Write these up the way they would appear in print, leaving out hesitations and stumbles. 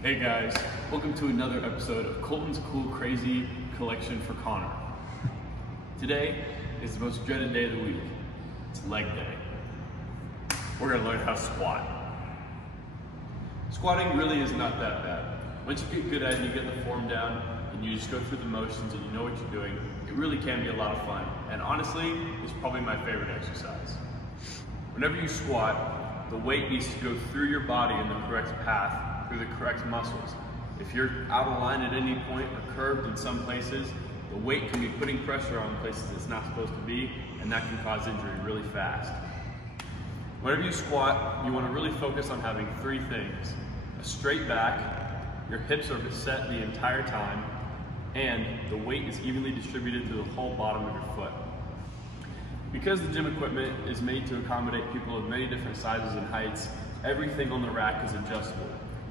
Hey guys, welcome to another episode of Colton's Cool Crazy Collection for Connor. Today is the most dreaded day of the week. It's leg day. We're gonna learn how to squat. Squatting really is not that bad. Once you get good at it and you get the form down and you just go through the motions and you know what you're doing, it really can be a lot of fun. And honestly, it's probably my favorite exercise. Whenever you squat, the weight needs to go through your body in the correct path, through the correct muscles. If you're out of line at any point or curved in some places, the weight can be putting pressure on places it's not supposed to be, and that can cause injury really fast. Whenever you squat, you want to really focus on having three things: a straight back, your hips are set the entire time, and the weight is evenly distributed to the whole bottom of your foot. Because the gym equipment is made to accommodate people of many different sizes and heights, everything on the rack is adjustable.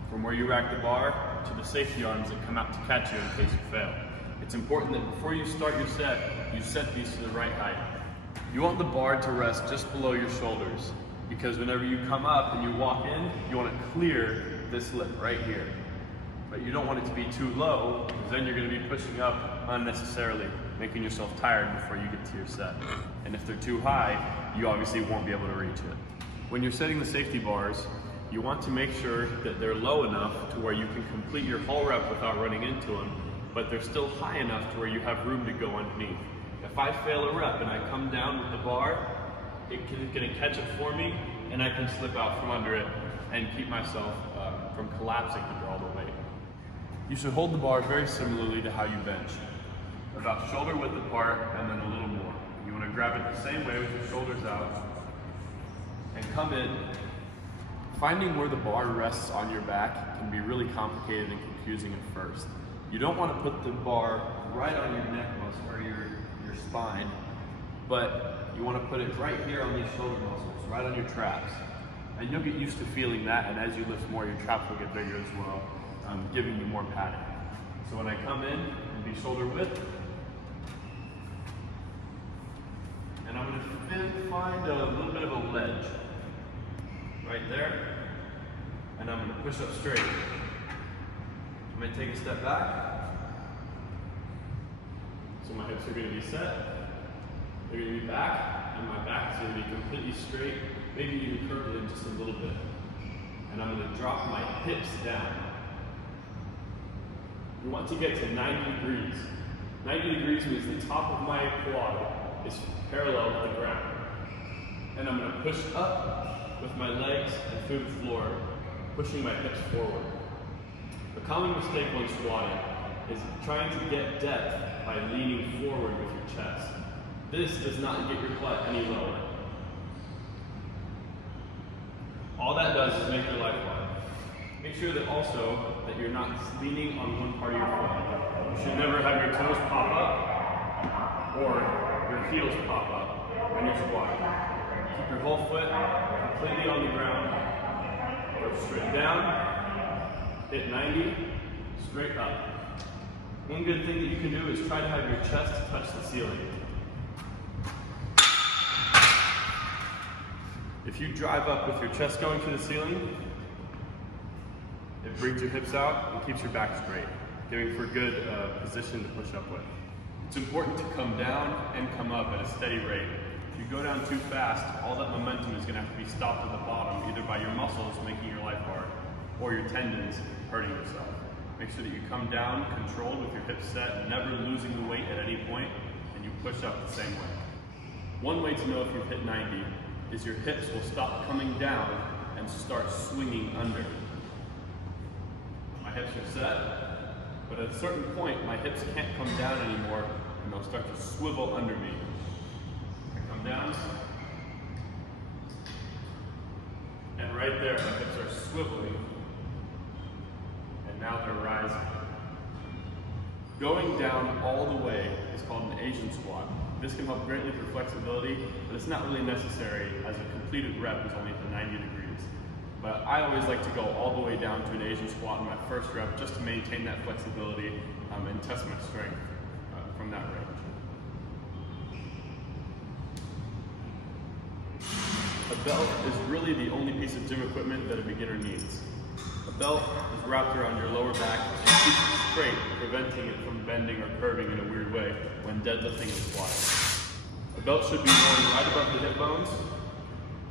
From where you rack the bar to the safety arms that come out to catch you in case you fail. It's important that before you start your set, you set these to the right height. You want the bar to rest just below your shoulders, because whenever you come up and you walk in, you want to clear this lip right here. But you don't want it to be too low, because then you're going to be pushing up unnecessarily, making yourself tired before you get to your set. And if they're too high, you obviously won't be able to reach it. When you're setting the safety bars, you want to make sure that they're low enough to where you can complete your whole rep without running into them, but they're still high enough to where you have room to go underneath. If I fail a rep and I come down with the bar, it's going to catch it for me, and I can slip out from under it and keep myself from collapsing under all the weight. You should hold the bar very similarly to how you bench. About shoulder width apart and then a little more. You want to grab it the same way with your shoulders out and come in. Finding where the bar rests on your back can be really complicated and confusing at first. You don't want to put the bar right on your neck muscle or your spine, but you want to put it right here on these shoulder muscles, right on your traps. And you'll get used to feeling that, and as you lift more, your traps will get bigger as well, giving you more padding. So when I come in and be shoulder width, and I'm going to find a little bit of a ledge right there, and I'm going to push up straight. I'm going to take a step back, so my hips are going to be set, they're going to be back, and my back is going to be completely straight, maybe even curved in just a little bit. And I'm going to drop my hips down. You want to get to 90 degrees. 90 degrees means the top of my quad is parallel with the ground. And I'm going to push up with my legs and through the floor, pushing my hips forward. A common mistake when squatting is trying to get depth by leaning forward with your chest. This does not get your butt any lower. All that does is make your life hard. Make sure that also that you're not leaning on one part of your foot. You should never have your toes pop up or your heels pop up when you're squatting. Keep your whole foot completely on the ground. Go straight down, hit 90, straight up. One good thing that you can do is try to have your chest touch the ceiling. If you drive up with your chest going to the ceiling, it brings your hips out and keeps your back straight, giving for a good position to push up with. It's important to come down and come up at a steady rate. If you go down too fast, all that momentum is going to have to be stopped at the bottom, either by your muscles making your life hard, or your tendons hurting yourself. Make sure that you come down controlled with your hips set, never losing the weight at any point, and you push up the same way. One way to know if you've hit 90 is your hips will stop coming down and start swinging under. My hips are set, but at a certain point, my hips can't come down anymore, and they'll start to swivel under me. I come down, and right there, my hips are swiveling, and now they're rising. Going down all the way is called an Asian squat. This can help greatly for flexibility, but it's not really necessary as a completed rep is only at the 90 degrees. But I always like to go all the way down to an Asian squat in my first rep just to maintain that flexibility and test my strength from that range. A belt is really the only piece of gym equipment that a beginner needs. A belt is wrapped around your lower back and keeps it straight, preventing it from bending or curving in a weird way when deadlifting and squatting. The belt should be worn right above the hip bones,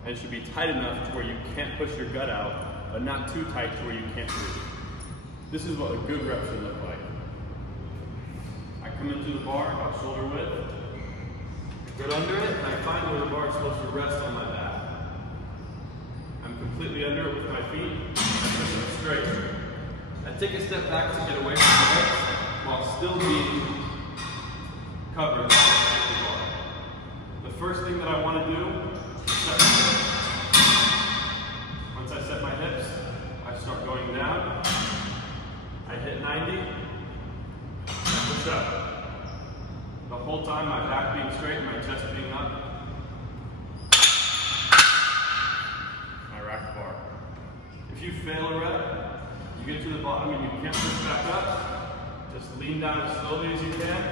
and it should be tight enough to where you can't push your gut out, but not too tight to where you can't breathe. This is what a good rep should look like. I come into the bar about shoulder width, get under it, and I find where the bar is supposed to rest on my back. I'm completely under it with my feet, and push it straight. I take a step back to get away from the hips while still being covered by the ankle bar. The first thing that I want to do is set my hips. Once I set my hips, I start going down. I hit 90, and push up. The whole time my back being straight and my chest being up. I rack the bar. If you fail a rep, you get to the bottom and you can't push back up, just lean down as slowly as you can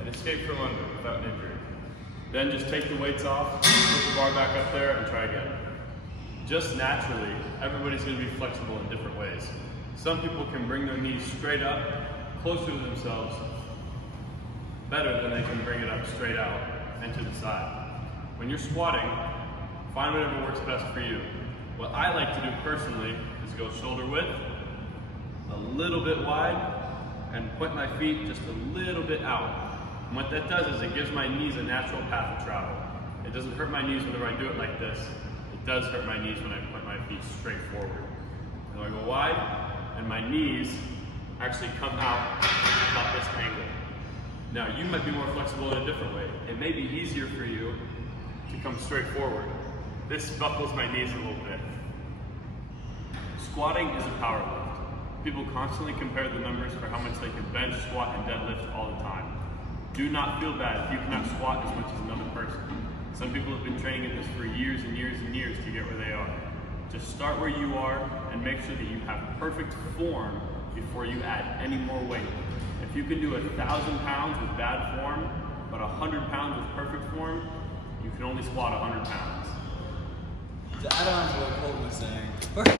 and escape from under without an injury. Then just take the weights off, put the bar back up there and try again. Just naturally, everybody's going to be flexible in different ways. Some people can bring their knees straight up, closer to themselves, better than they can bring it up straight out and to the side. When you're squatting, find whatever works best for you. What I like to do personally is go shoulder width, a little bit wide, and point my feet just a little bit out. And what that does is it gives my knees a natural path of travel. It doesn't hurt my knees whenever I do it like this. It does hurt my knees when I point my feet straight forward. So I go wide, and my knees actually come out about this angle. Now, you might be more flexible in a different way. It may be easier for you to come straight forward. This buckles my knees a little bit. Squatting is a power lift. People constantly compare the numbers for how much they can bench, squat, and deadlift all the time. Do not feel bad if you cannot squat as much as another person. Some people have been training at this for years and years and years to get where they are. Just start where you are and make sure that you have perfect form before you add any more weight. If you can do 1,000 pounds with bad form, but 100 pounds with perfect form, you can only squat 100 pounds. To add on to what Colton was saying,